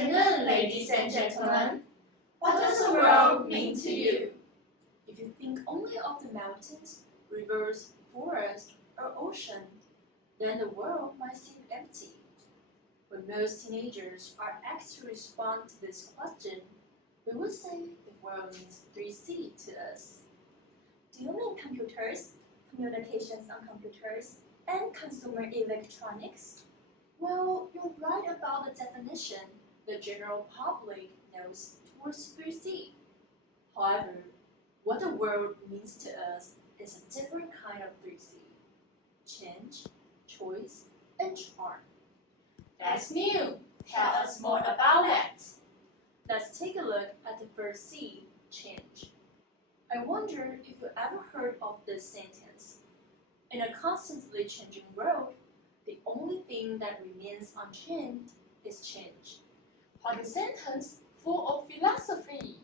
afternoon, ladies and gentlemen. What does the world mean to you? If you think only of the mountains, rivers, forests, or ocean, then the world might seem empty. When most teenagers are asked to respond to this question, we would say the world means 3C to us. Do you mean computers, communications on computers, and consumer electronics? Well, you're right about the definition the general public knows towards 3C. However, what the world means to us is a different kind of 3C. Change, choice, and charm. That's new. Tell us more about that. Let's take a look at the first C, change. I wonder if you ever heard of this sentence. In a constantly changing world, the only thing that remains unchanged is change. What a sentence full of philosophy!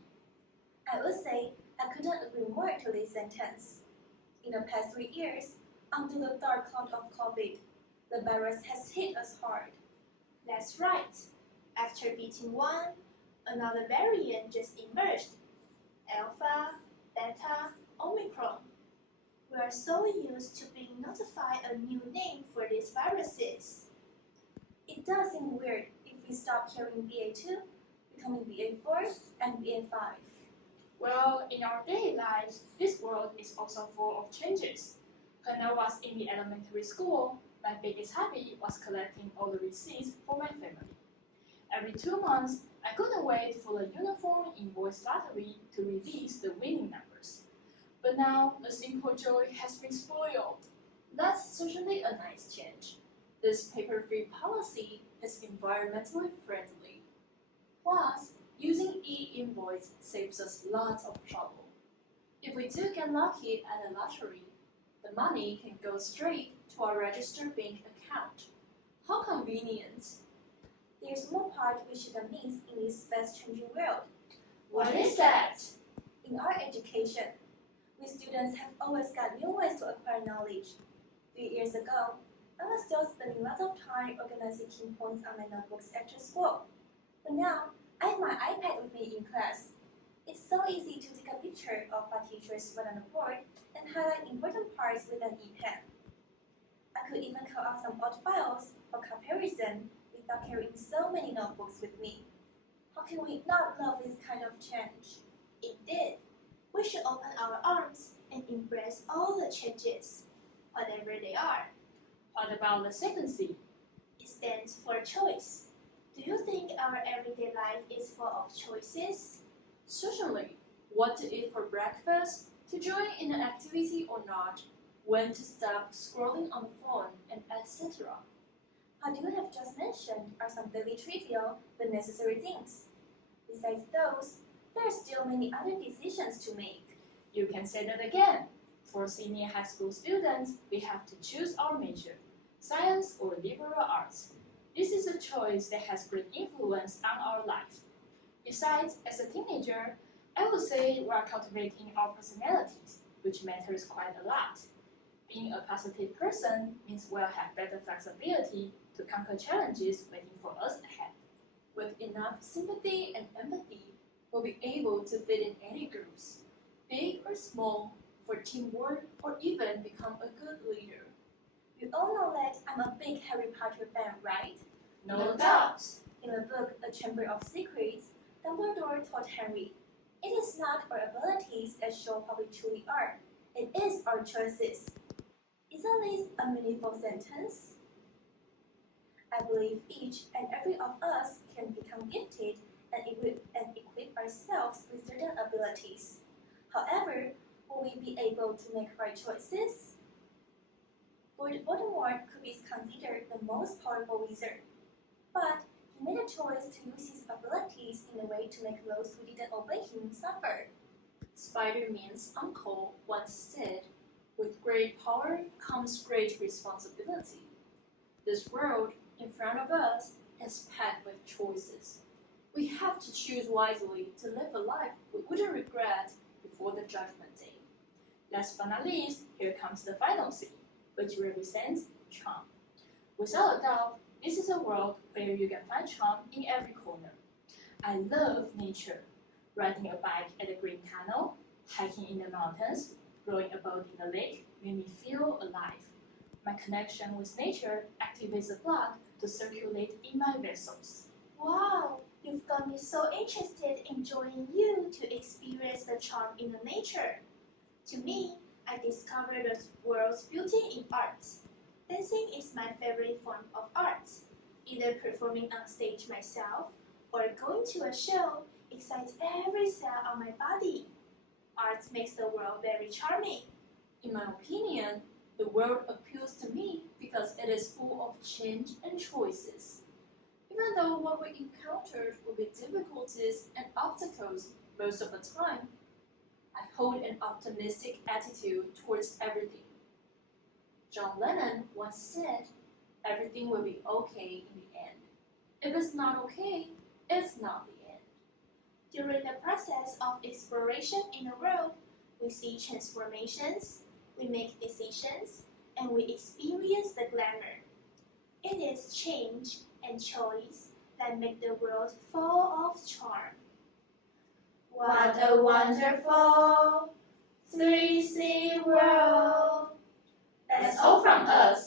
I would say I couldn't agree more to this sentence. In the past 3 years, under the dark cloud of COVID, the virus has hit us hard. That's right. After beating one, another variant just emerged. Alpha, Beta, Omicron. We are so used to being notified a new name for these viruses. It does seem weird if we stop hearing BA2, becoming BA4, and BA5. Well, in our daily lives, this world is also full of changes. When I was in the elementary school, my biggest hobby was collecting all the receipts for my family. Every 2 months, I couldn't wait for the uniform invoice lottery to release the winning numbers. But now, a simple joy has been spoiled. That's certainly a nice change. This paper-free policy is environmentally friendly. Plus, using e-invoice saves us lots of trouble. If we do get lucky at a lottery, the money can go straight to our registered bank account. How convenient! There's one part we shouldn't miss in this fast-changing world. What is that? In our education, we students have always got new ways to acquire knowledge. 3 years ago, I was still spending lots of time organizing key points on my notebooks after school. But now, I have my iPad with me in class. It's so easy to take a picture of what teachers wrote on the board and highlight important parts with an e-pen. I could even call out some old files for comparison without carrying so many notebooks with me. How can we not love this kind of change? Indeed, we should open our arms and embrace all the changes, whatever they are. What about the second C? It stands for choice. Do you think our everyday life is full of choices? Certainly. What to eat for breakfast, to join in an activity or not, when to stop scrolling on the phone, and etc. What you have just mentioned are some daily trivial but necessary things. Besides those, there are still many other decisions to make. You can say that again. For senior high school students, we have to choose our major, science or liberal arts. This is a choice that has great influence on our life. Besides, as a teenager, I would say we are cultivating our personalities, which matters quite a lot. Being a positive person means we'll have better flexibility to conquer challenges waiting for us ahead. With enough sympathy and empathy, we'll be able to fit in any groups, big or small, for teamwork or even become a good leader. You all know that I'm a big Harry Potter fan, right? No doubt. In the book The Chamber of Secrets, Dumbledore told Harry, "It is not our abilities that show how we truly are. It is our choices." Isn't this a meaningful sentence? I believe each and every of us can become gifted and equip ourselves with certain abilities. However, will we be able to make right choices? Lord Voldemort could be considered the most powerful wizard, but he made a choice to use his abilities in a way to make those who didn't obey him suffer. Spider-Man's uncle once said, "With great power comes great responsibility." This world in front of us is packed with choices. We have to choose wisely to live a life we wouldn't regret before the judgment day. Last but not least, here comes the final C, which represents charm. Without a doubt, this is a world where you can find charm in every corner. I love nature. Riding a bike at the Green Tunnel, hiking in the mountains, rowing a boat in the lake made me feel alive. My connection with nature activates the blood to circulate in my vessels. Wow, you've got me so interested in joining you to experience the charm in the nature. To me, I discovered the world's beauty in art. Dancing is my favorite form of art. Either performing on stage myself or going to a show excites every cell on my body. Art makes the world very charming. In my opinion, the world appeals to me because it is full of change and choices. Even though what we encountered will be difficulties and obstacles most of the time, I hold an optimistic attitude towards everything. John Lennon once said, "Everything will be okay in the end. If it's not okay, it's not the end." During the process of exploration in the world, we see transformations, we make decisions, and we experience the glamour. It is change and choice that make the world full of charm. What a wonderful 3C world! That's all from us.